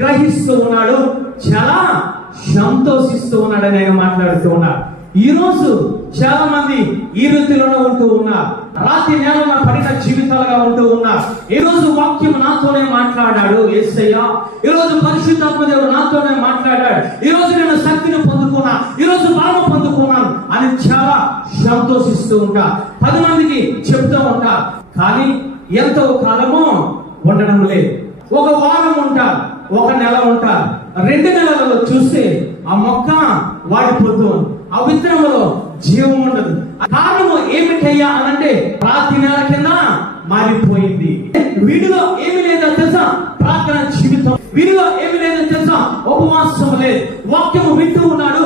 గ్రహిస్తూ ఉన్నాడు, చాలా సంతోషిస్తూ ఉన్నాడని ఆయన మాట్లాడుతూ ఉన్నాడు. ఈ రోజు చాలా మంది ఈ రీతిలోనే ఉంటూ ఉన్నారు. రాత్రి నేలన పడిన జీవితాలుగా ఉంటూ ఉన్నారు. ఈ రోజు వాక్యం నాతోనే మాట్లాడాడు యేసయ్య, ఈ రోజు పరిశుద్ధాత్మ దేవుడు నాతోనే మాట్లాడాడు, ఈ రోజు నేను శక్తిని పొందుకున్నా, ఈ రోజు బలము పొందుకున్నాను అని చాలా సంతోషిస్తూ ఉంటారు. 10 మందికి చెప్తూ ఉంటారు. కానీ ఎంతో కాలము ఉండడం లేదు. ఒక వారం ఉంటారు, ఒక నెల ఉంటారు, 2 నెలలలో చూస్తే ఆ మొక్క వాడిపోతుంది, ఆ విత్తనంలో జీవం ఉండదు. కారణము ఏమిటయ్యా అనంటే రాత్రి నెల కింద మారిపోయింది. వీడిలో ఏమి లేదో తెలుసా? ప్రార్థన జీవితం. వీడిలో ఏమి లేదో తెలుసా? ఉపవాసం లేదు. వాక్యము వింటూ ఉన్నాడు,